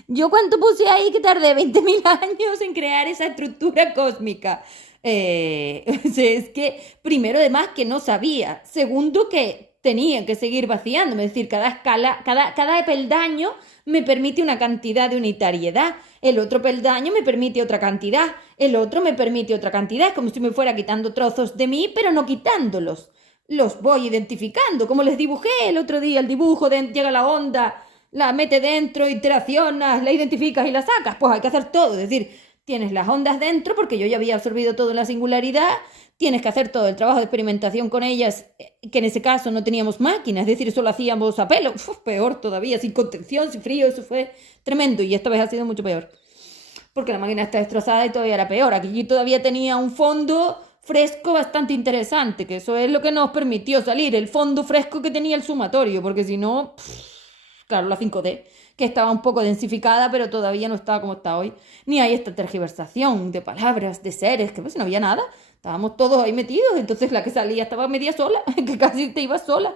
Yo cuánto puse ahí que tardé 20.000 años en crear esa estructura cósmica. Es que primero además que no sabía. Segundo que tenía que seguir vaciándome, es decir, cada escala, cada peldaño me permite una cantidad de unitariedad, el otro peldaño me permite otra cantidad, el otro me permite otra cantidad, como si me fuera quitando trozos de mí, pero no quitándolos. Los voy identificando, como les dibujé el otro día, el dibujo, llega la onda, la mete dentro, iteracionas, la identificas y la sacas, pues hay que hacer todo, es decir, tienes las ondas dentro porque yo ya había absorbido todo en la singularidad. Tienes que hacer todo el trabajo de experimentación con ellas, que en ese caso no teníamos máquinas, es decir, eso lo hacíamos a pelo. Peor todavía, sin contención, sin frío, eso fue tremendo y esta vez ha sido mucho peor. Porque la máquina está destrozada y todavía era peor. Aquí todavía tenía un fondo fresco bastante interesante, que eso es lo que nos permitió salir, el fondo fresco que tenía el sumatorio, porque si no, claro, la 5D, que estaba un poco densificada, pero todavía no estaba como está hoy. Ni hay esta tergiversación de palabras, de seres, que pues no había nada. Estábamos todos ahí metidos, entonces la que salía estaba media sola, que casi te ibas sola.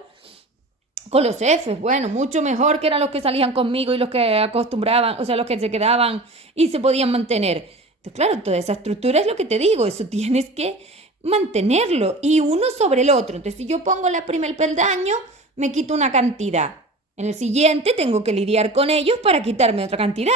Con los Fs, bueno, mucho mejor que eran los que salían conmigo y los que acostumbraban, o sea, los que se quedaban y se podían mantener. Entonces, claro, toda esa estructura es lo que te digo, eso tienes que mantenerlo y uno sobre el otro. Entonces, si yo pongo el primer peldaño, me quito una cantidad. En el siguiente tengo que lidiar con ellos para quitarme otra cantidad.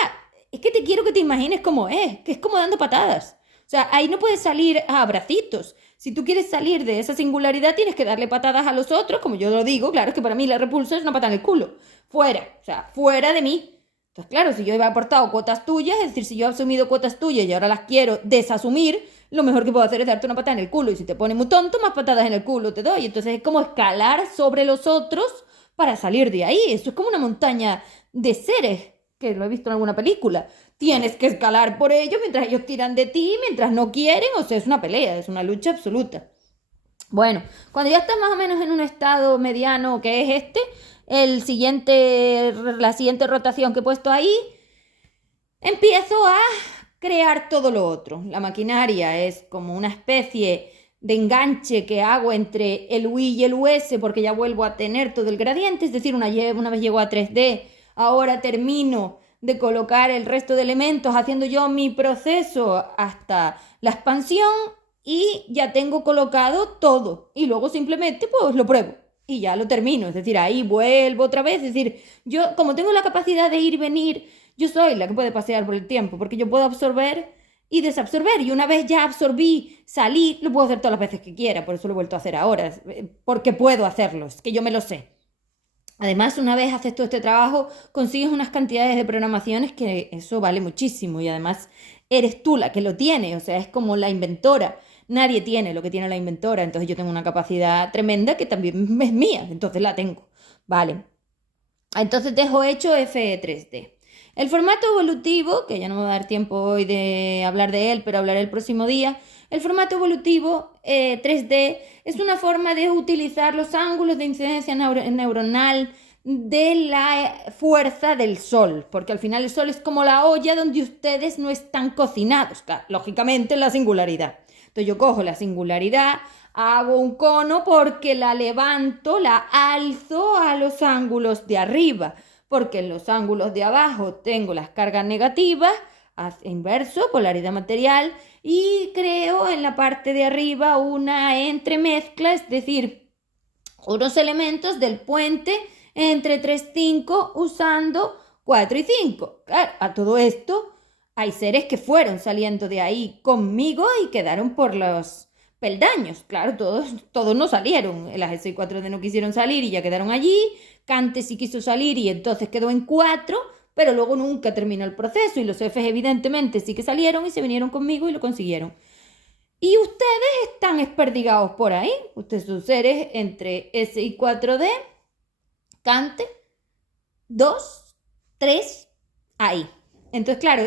Es que te quiero que te imagines cómo es, que es como dando patadas. O sea, ahí no puedes salir a abracitos. Si tú quieres salir de esa singularidad, tienes que darle patadas a los otros, como yo lo digo. Claro, es que para mí la repulsa es una patada en el culo. Fuera, o sea, fuera de mí. Entonces, claro, si yo he aportado cuotas tuyas, es decir, si yo he asumido cuotas tuyas y ahora las quiero desasumir, lo mejor que puedo hacer es darte una patada en el culo. Y si te pones muy tonto, más patadas en el culo te doy. Entonces es como escalar sobre los otros para salir de ahí. Eso es como una montaña de seres, que lo he visto en alguna película. Tienes que escalar por ellos mientras ellos tiran de ti, mientras no quieren, o sea, es una pelea, es una lucha absoluta. Bueno, cuando ya estás más o menos en un estado mediano, que es este, la siguiente rotación que he puesto ahí, empiezo a crear todo lo otro. La maquinaria es como una especie de enganche que hago entre el UI y el US porque ya vuelvo a tener todo el gradiente, es decir, una vez llego a 3D, ahora termino de colocar el resto de elementos haciendo yo mi proceso hasta la expansión y ya tengo colocado todo y luego simplemente pues lo pruebo y ya lo termino, es decir, ahí vuelvo otra vez, es decir, yo como tengo la capacidad de ir y venir, yo soy la que puede pasear por el tiempo porque yo puedo absorber y desabsorber. Y una vez ya absorbí, salí, lo puedo hacer todas las veces que quiera, por eso lo he vuelto a hacer ahora, porque puedo hacerlo, es que yo me lo sé. Además, una vez haces todo este trabajo, consigues unas cantidades de programaciones que eso vale muchísimo y además eres tú la que lo tiene, o sea, es como la inventora. Nadie tiene lo que tiene la inventora, entonces yo tengo una capacidad tremenda que también es mía, entonces la tengo. Vale, entonces dejo hecho F3D. El formato evolutivo, que ya no me va a dar tiempo hoy de hablar de él, pero hablaré el próximo día. El formato evolutivo 3D es una forma de utilizar los ángulos de incidencia neuronal de la fuerza del sol, porque al final el sol es como la olla donde ustedes no están cocinados, claro, lógicamente la singularidad. Entonces yo cojo la singularidad, hago un cono porque la levanto, la alzo a los ángulos de arriba, porque en los ángulos de abajo tengo las cargas negativas, inverso, polaridad material, y creo en la parte de arriba una entremezcla, es decir, unos elementos del puente entre 3, 5 usando 4 y 5. Claro, a todo esto hay seres que fueron saliendo de ahí conmigo y quedaron por los peldaños. Claro, todos no salieron. Las S y 4D no quisieron salir y ya quedaron allí. Kante sí quiso salir y entonces quedó en 4, pero luego nunca terminó el proceso y los Fs evidentemente sí que salieron y se vinieron conmigo y lo consiguieron. Y ustedes están esperdigados por ahí. Ustedes son seres entre S y 4D, Kante, 2, 3, ahí. Entonces, claro,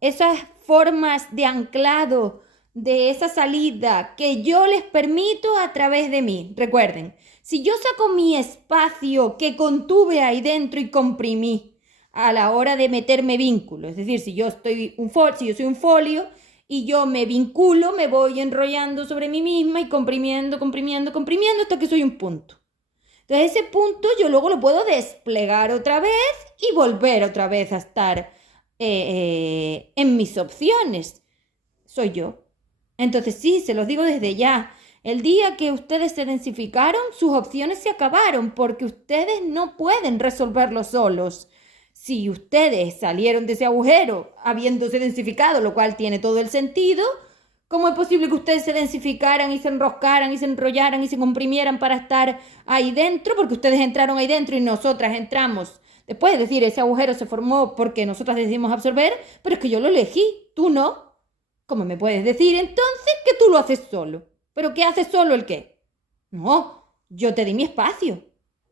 esas formas de anclado de esa salida que yo les permito a través de mí. Recuerden, si yo saco mi espacio que contuve ahí dentro y comprimí a la hora de meterme vínculo, es decir, si yo soy un folio y yo me vinculo, me voy enrollando sobre mí misma y comprimiendo hasta que soy un punto. Entonces ese punto yo luego lo puedo desplegar otra vez y volver otra vez a estar en mis opciones. Soy yo. Entonces sí, se los digo desde ya. El día que ustedes se densificaron, sus opciones se acabaron porque ustedes no pueden resolverlo solos. Si ustedes salieron de ese agujero habiéndose densificado, lo cual tiene todo el sentido, ¿cómo es posible que ustedes se densificaran y se enroscaran y se enrollaran y se comprimieran para estar ahí dentro? Porque ustedes entraron ahí dentro y nosotras entramos. Después, es decir, ese agujero se formó porque nosotras decidimos absorber, pero es que yo lo elegí, tú no. ¿Cómo me puedes decir entonces que tú lo haces solo? ¿Pero qué haces solo el qué? No, yo te di mi espacio.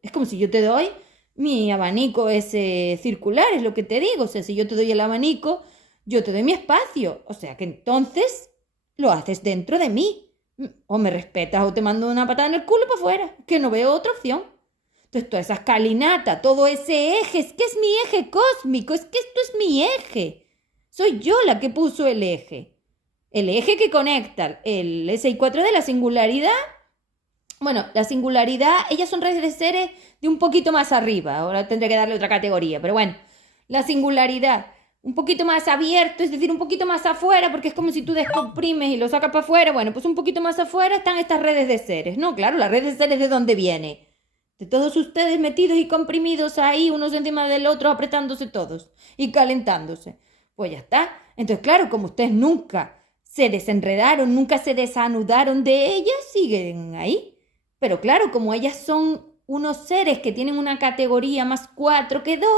Es como si yo te doy mi abanico ese circular, es lo que te digo. O sea, si yo te doy el abanico, yo te doy mi espacio. O sea, que entonces lo haces dentro de mí. O me respetas o te mando una patada en el culo para afuera, que no veo otra opción. Entonces, toda esa escalinata, todo ese eje, es que es mi eje cósmico, es que esto es mi eje. Soy yo la que puso el eje. El eje que conecta el S4 de la singularidad. Bueno, la singularidad, ellas son redes de seres de un poquito más arriba. Ahora tendré que darle otra categoría, pero bueno, la singularidad un poquito más abierto, es decir, un poquito más afuera, porque es como si tú descomprimes y lo sacas para afuera. Bueno, pues un poquito más afuera están estas redes de seres. No, claro, la red de seres, ¿de dónde viene? De todos ustedes metidos y comprimidos ahí, unos encima del otro, apretándose todos y calentándose. Pues ya está. Entonces, claro, como ustedes nunca se desenredaron, nunca se desanudaron de ellas, siguen ahí. Pero claro, como ellas son unos seres que tienen una categoría más 4 que 2,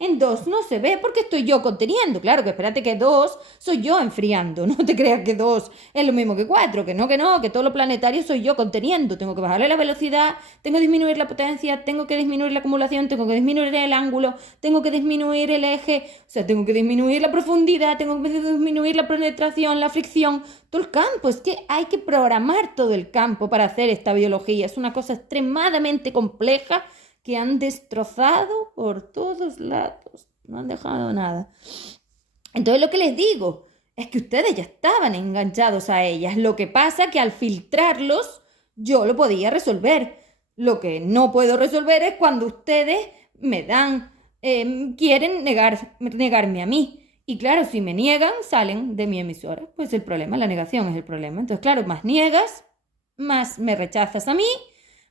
en 2 no se ve porque estoy yo conteniendo. Claro que espérate que 2 soy yo enfriando. No te creas que 2 es lo mismo que 4, que no, que todo lo planetario soy yo conteniendo. Tengo que bajarle la velocidad, tengo que disminuir la potencia, tengo que disminuir la acumulación, tengo que disminuir el ángulo, tengo que disminuir el eje, o sea, tengo que disminuir la profundidad, tengo que disminuir la penetración, la fricción, todo el campo. Es que hay que programar todo el campo para hacer esta biología. Es una cosa extremadamente compleja que han destrozado por todos lados, no han dejado nada. Entonces lo que les digo es que ustedes ya estaban enganchados a ellas. Lo que pasa es que al filtrarlos yo lo podía resolver. Lo que no puedo resolver es cuando ustedes me dan, quieren negarme a mí. Y claro, si me niegan, salen de mi emisora. Pues el problema, la negación es el problema. Entonces, claro, más niegas, más me rechazas a mí,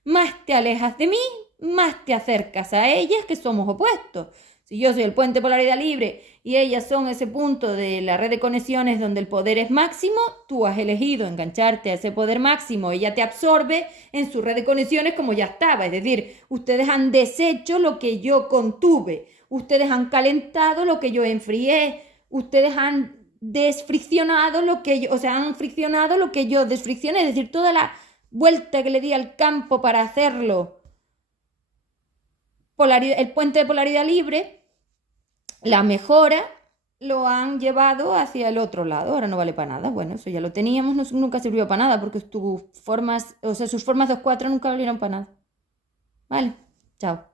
más te alejas de mí, más te acercas a ellas, que somos opuestos. Si yo soy el puente de polaridad libre y ellas son ese punto de la red de conexiones donde el poder es máximo, tú has elegido engancharte a ese poder máximo, ella te absorbe en su red de conexiones como ya estaba. Es decir, ustedes han deshecho lo que yo contuve, ustedes han calentado lo que yo enfrié, ustedes han desfriccionado lo que yo, o sea, han friccionado lo que yo desfriccioné. Es decir, toda la vuelta que le di al campo para hacerlo el puente de polaridad libre, la mejora lo han llevado hacia el otro lado. Ahora no vale para nada. Bueno, eso ya lo teníamos, nunca sirvió para nada porque sus formas 2,4 nunca valieron para nada. Vale, chao.